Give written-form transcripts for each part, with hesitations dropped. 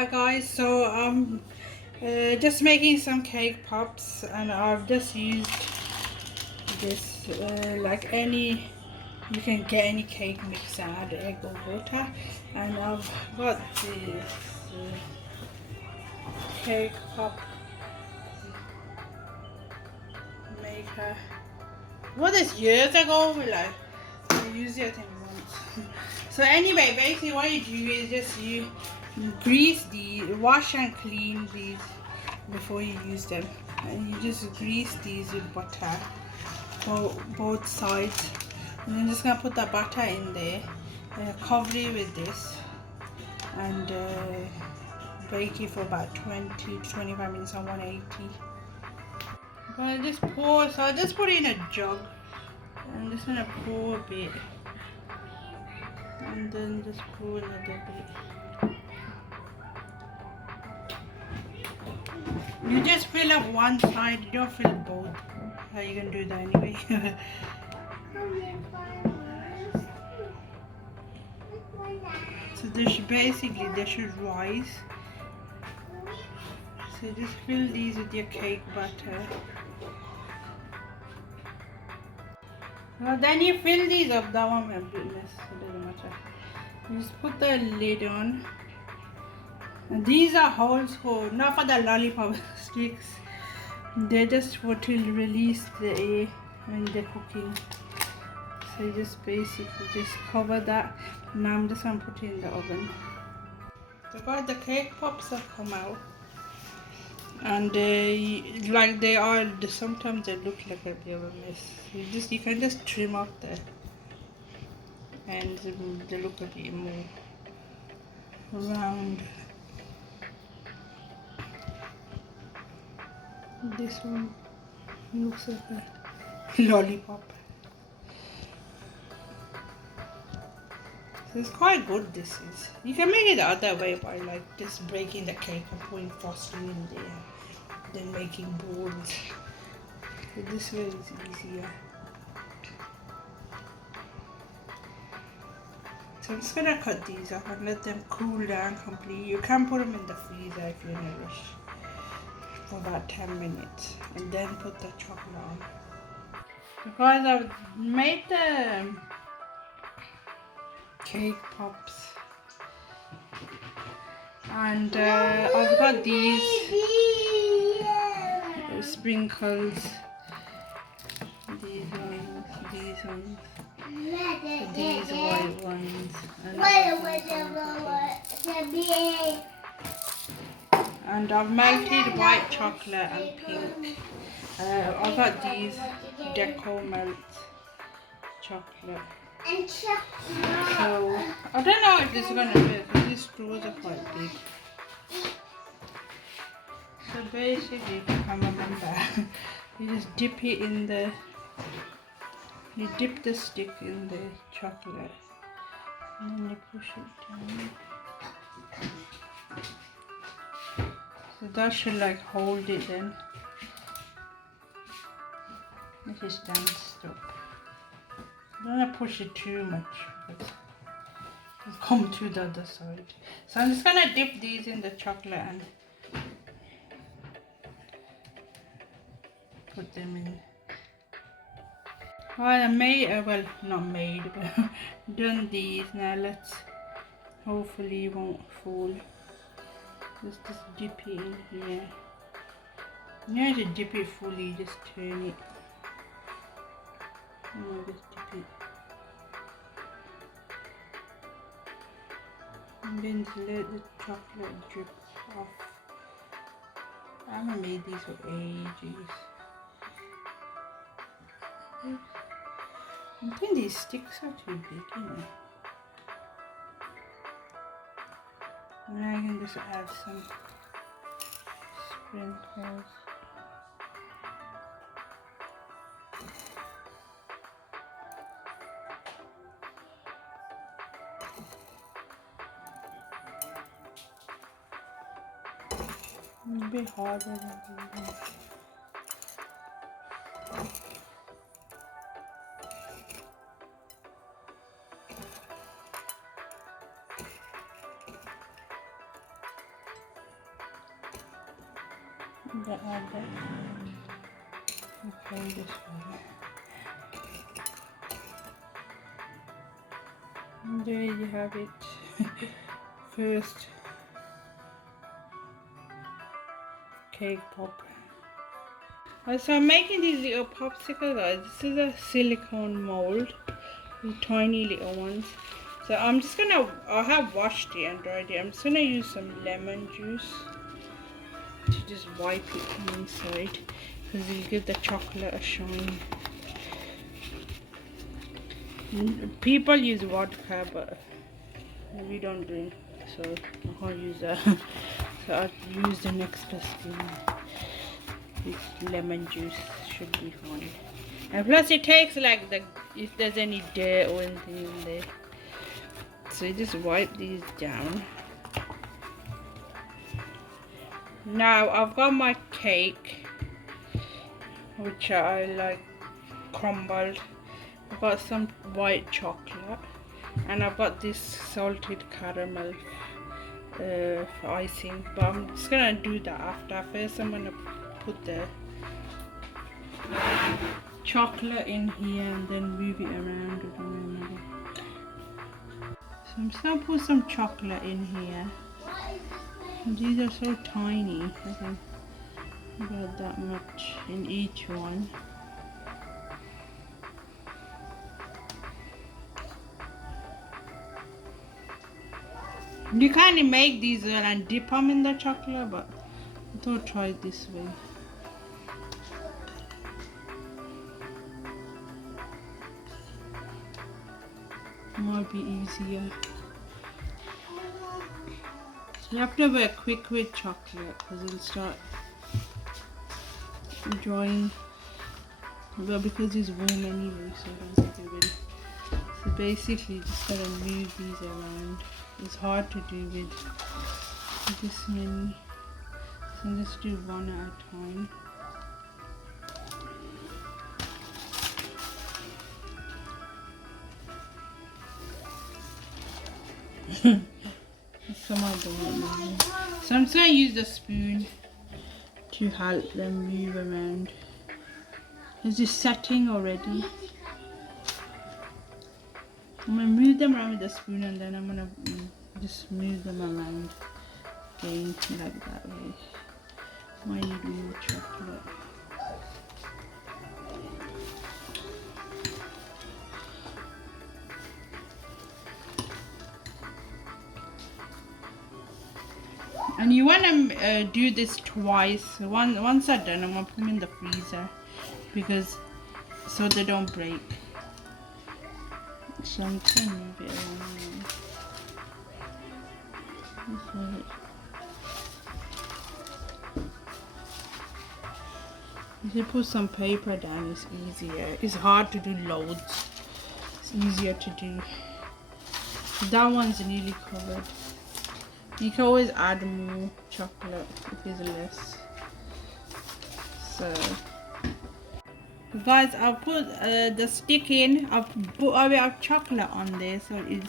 Hi guys, so just making some cake pops, and I've just used this like any, you can get any cake mix, add egg or water, and I've got this cake pop maker. What is years ago, like I used it in once. So anyway, basically what you do is just you grease wash and clean these before you use them, and you just grease these with butter for both sides, and then just gonna put the butter in there, cover it with this, and bake it for about 20 to 25 minutes on 180. I just pour, so I just put it in a jug. I'm just gonna pour a bit, and then just pour a little bit. You just fill up one side, you don't fill both. How you gonna do that anyway? So they should rise. So just fill these with your cake batter. Well, then you fill these up. That one will be mess. It doesn't matter. You just put the lid on. And these are holes for, not for the lollipop sticks. They're just for to release the air when they're cooking. So you just basically just cover that. Now I'm just gonna put it in the oven. So guys, the cake pops have come out, and like they are, sometimes they look like a bit of a mess. You can just trim off the ends, and they look a bit more round. This one looks like a lollipop. So it's quite good. This is. You can make it the other way by like just breaking the cake and putting frosting in there, then making balls. So this way is easier. So I'm just gonna cut these up and let them cool down completely. You can put them in the freezer if you're in a rush for about 10 minutes, and then put the chocolate on. Because I've made the cake pops, and I've got these sprinkles, these ones, these white ones, and I've melted white chocolate and pink. I've got these deco melt chocolate. So I don't know if this is gonna fit, because these screws are quite big. So basically, if you can remember, you just dip it in the, you dip the stick in the chocolate, and then you push it down. So that should like hold it then. It is done. Stop. Don't want to push it too much, but it'll come to the other side. So I'm just gonna dip these in the chocolate and put them in. Well, I made, well, not made, but done these. Now let's, hopefully it won't fall. Just dip it in here. You don't have to dip it fully, just turn it. And just dip it. And then just let the chocolate drip off. I haven't made these for ages. I think these sticks are too big, you know. And I can just add some sprinkles. It's a bit harder than that. Add that. Okay, this one. And there you have it. First cake pop. So I'm making these little popsicle guys. This is a silicone mold with tiny little ones. So I'm just gonna, I have washed it and dried it. I'm just gonna use some lemon juice to just wipe it from inside because it'll give the chocolate a shine. People use vodka, but we don't drink, so I can't use that. So I'll use an extra spoon. This lemon juice should be fine. And plus it takes like if there's any dirt or anything in there. So you just wipe these down. Now I've got my cake, which I like crumbled. I've got some white chocolate, and I've got this salted caramel icing. But I'm just gonna do that after. First I'm gonna put the chocolate in here and then move it around. So I'm just gonna put some chocolate in here. These are so tiny. I can about that much in each one. You kind of make these and dip them in the chocolate, but I thought I'd try it this way. Might be easier. You have to be quick with chocolate because it'll start drying. Well, because it's warm anyway, so it doesn't do it. So basically, just gotta move these around. It's hard to do with this many. So let's do one at a time. Some I don't know. So I'm just going to use the spoon to help them move around. Is this setting already? I'm going to move them around with the spoon and then I'm going to just move them around again like that way. Might need more chocolate. And you want to do this twice. Once they're done, I'm going to put them in the freezer because so they don't break. So I'm just going to move it around. If you put some paper down, it's easier. It's hard to do loads. It's easier to do. That one's nearly covered. You can always add more chocolate if it's less. So, guys, I'll put the stick in. I've put a bit of chocolate on there, so it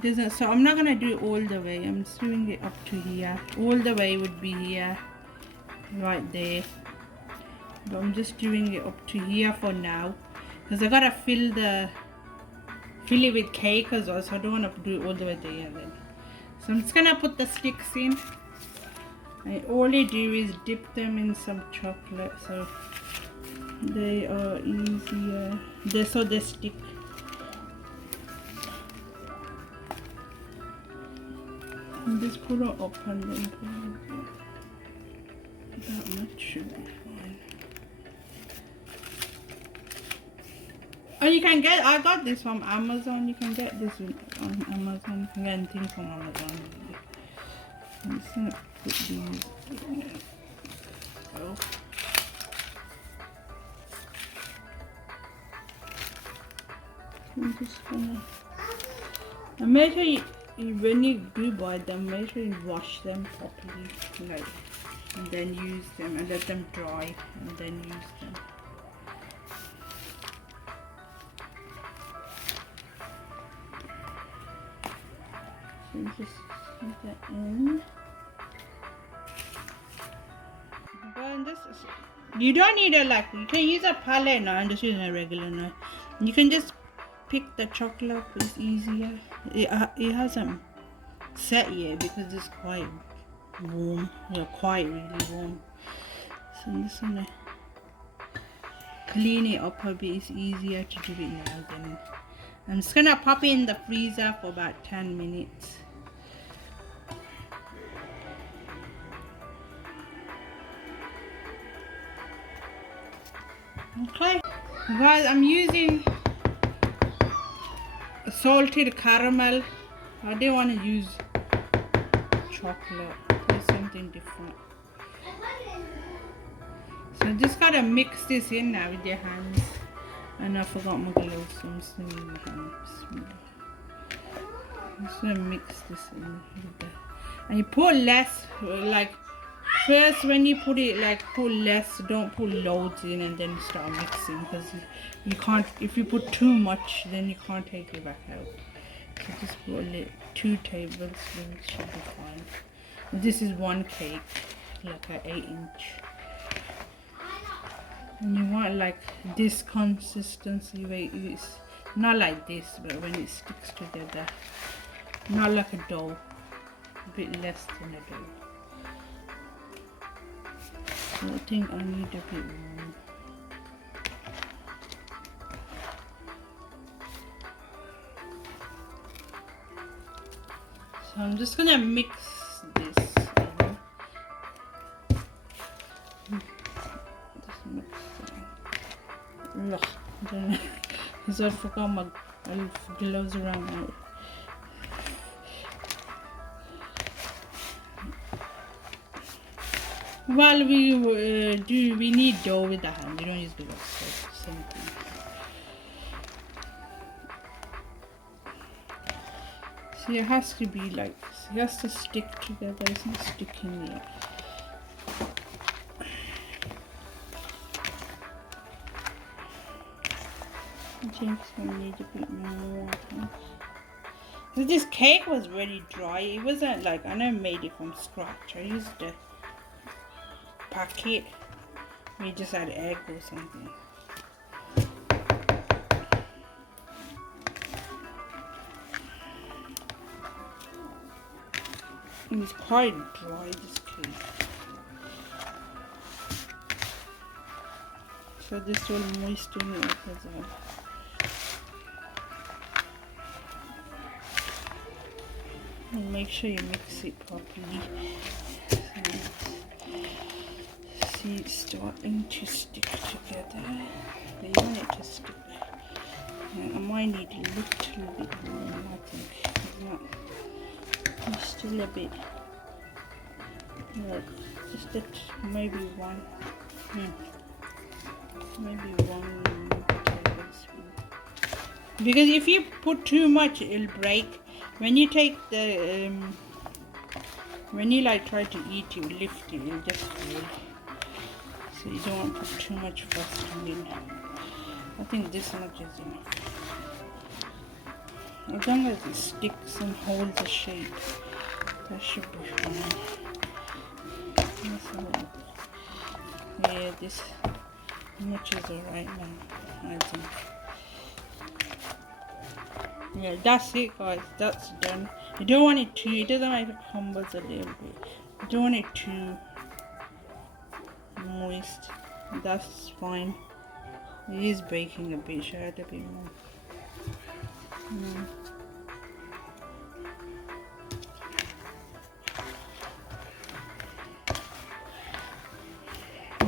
doesn't. So I'm not gonna do it all the way. I'm just doing it up to here. All the way would be here, right there. But I'm just doing it up to here for now, because I gotta fill it with cake as well. So I don't want to do it all the way there then. So I'm just gonna put the sticks in. And all I do is dip them in some chocolate so they are easier. So they stick. And just put it up and then put it that much should be fine. Oh, you can get, I got this from Amazon. You can get this on Amazon. You can get anything from Amazon. I'm just gonna put these in. Oh. I'm just gonna. And make sure when you do buy them, make sure you wash them properly, like, and then use them and let them dry, and then use them. So just put that in. You don't need a you can use a palette knife. I'm just using a regular knife. You can just pick the chocolate. It's easier. It hasn't set yet because it's quite warm. Well, quite really warm. So I'm just gonna clean it up a bit. It's easier to do it now than. I'm just gonna pop it in the freezer for about 10 minutes. Okay, guys, I'm using salted caramel. I didn't want to use chocolate. It's something different. So just gotta mix this in now with your hands. And I forgot my gloves, so I'm just gonna use my hands. I'm just gonna mix this in with that. And you put less, first when you put it, put less, don't put loads in and then start mixing, because you can't, if you put too much, then you can't take it back out. So just put 2 tablespoons should be fine. This is one cake, like an 8-inch. And you want this consistency, it's not like this, but when it sticks together, not like a dough, a bit less than a dough. So I think I need a bit more. So I'm just gonna mix this in. Just mix it. Ugh, I don't know. Because I forgot my gloves around my. While we we need dough with the hand. We don't use gloves, so same thing. See, it has to be like this. It has to stick together. It's not sticking yet. I think it's gonna need a bit more. This cake was very dry. It wasn't I never made it from scratch. I used the packet. We just add egg or something. It's quite dry, this cake. So this will moisten it up as well. And make sure you mix it properly. See, it's starting to stick together. But you want it to stick. And I might need a little bit more, I think. It's not. It's still a bit. Just maybe one. Maybe 1 tablespoon. Because if you put too much, it'll break. When you take the when you try to eat, you lift it, it'll just fall. So you don't want to put too much frosting in. I think this much is enough. As long as it sticks and holds the shape, that should be fine. Yeah, this much is alright now, I think. Yeah, that's it, guys. That's done. You don't want it too. It doesn't like it crumbles a little bit. You don't want it too moist. That's fine. It is baking a bit. Should I add a bit more?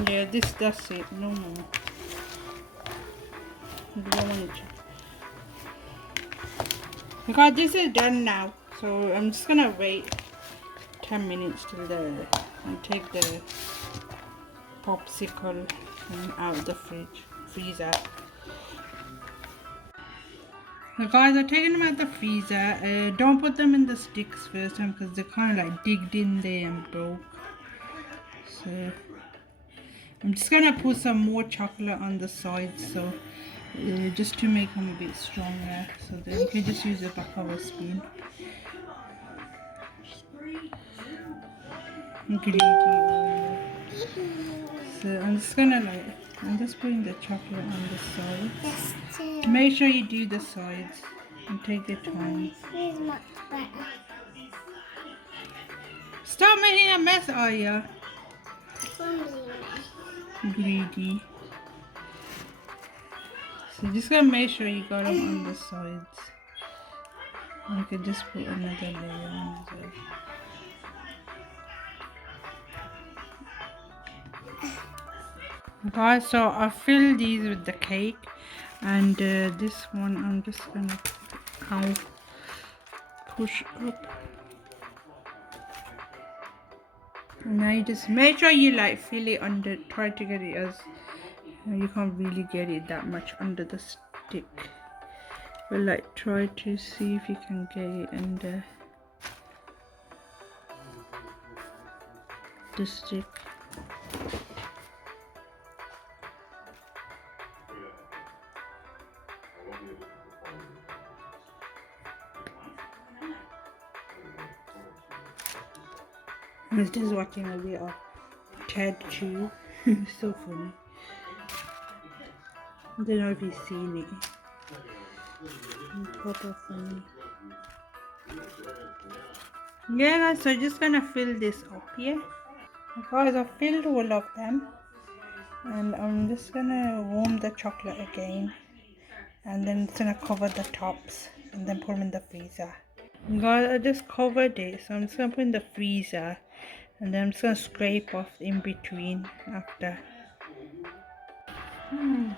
Yeah, that's it. No more. You don't want it to. Because this is done now, so I'm just gonna wait 10 minutes till and take the popsicle out of the freezer. So guys, I've taken them out of the freezer. Don't put them in the sticks first time because they're kind of digged in there and broke. So I'm just gonna put some more chocolate on the sides, so just to make them a bit stronger. So then you can just use the back of a spoon. Greedy oil. So I'm just putting the chocolate on the side. Yes, too. Make sure you do the sides and take your time. This is much better. Stop making a mess, Aya. Greedy. So just gonna make sure you got them on the sides. You could just put another layer on as well. Guys, so I filled these with the cake, and this one I'm just gonna push up. And now you just make sure you like fill it under, try to get it as, you can't really get it that much under the stick, but like try to see if you can get it under the stick. I was just watching a bit of Ted too. It's so funny. I don't know if you've seen it. It's proper funny. Yeah guys, so just gonna fill this up here. Guys, I filled all of them. And I'm just gonna warm the chocolate again. And then it's gonna cover the tops. And then put them in the freezer. Guys, I just covered it. So I'm just gonna put in the freezer. And then I'm just gonna scrape off in between after.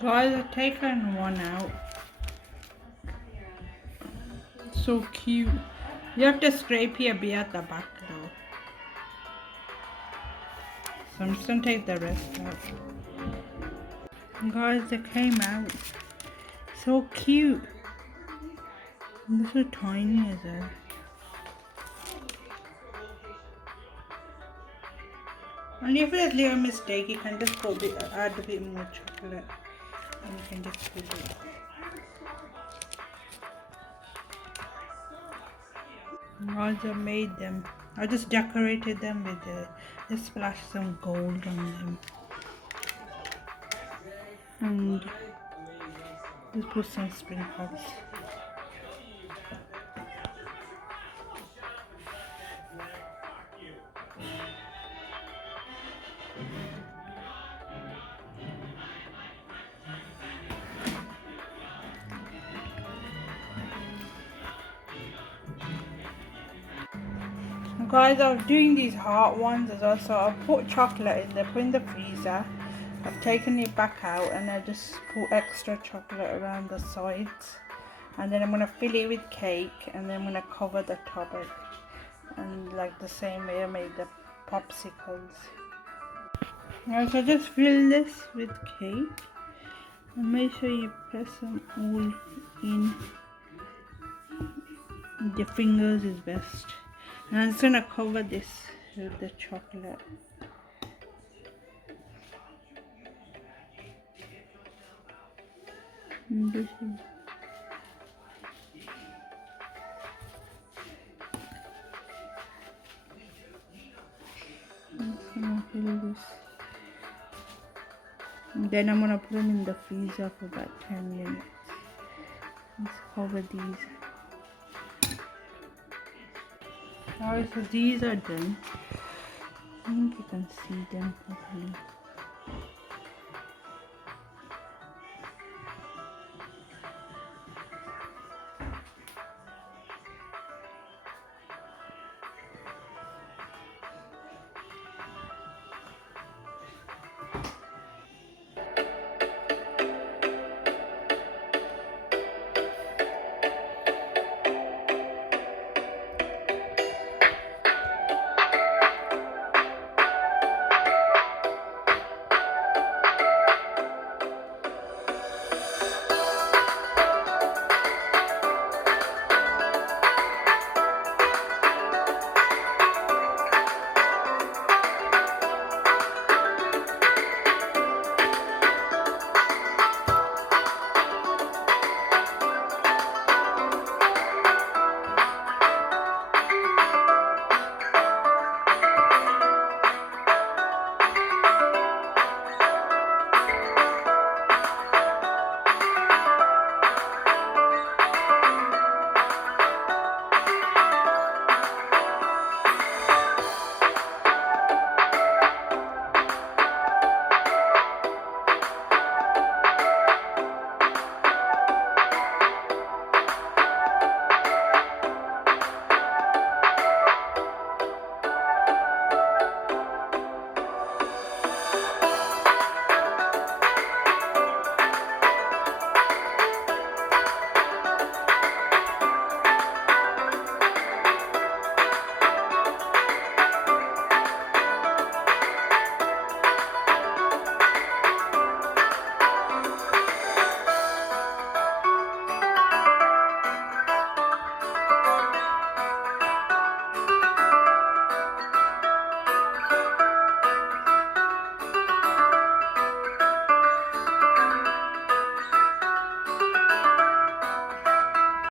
Guys, I've taken one out. So cute. You have to scrape here, be at the back though. So I'm just gonna take the rest out. Guys, they came out. So cute. They're so tiny as well. And if there's a little mistake, you can just add a bit more chocolate. And you can just put it. Guys, I made them. I just decorated them with just splashed some gold on them. And just put some sprinkles. Guys, I was doing these heart ones as well, so I put chocolate in there, put in the freezer. I've taken it back out and I just put extra chocolate around the sides. And then I'm going to fill it with cake and then I'm going to cover the top of it. And like the same way I made the popsicles. Now, so just fill this with cake. And make sure you press them all in. The fingers is best. And I'm just gonna cover this with the chocolate. And this is I'm just gonna fill this. And then I'm gonna put them in the freezer for about 10 minutes. Let's cover these. Alright, so these are done. I think you can see them properly.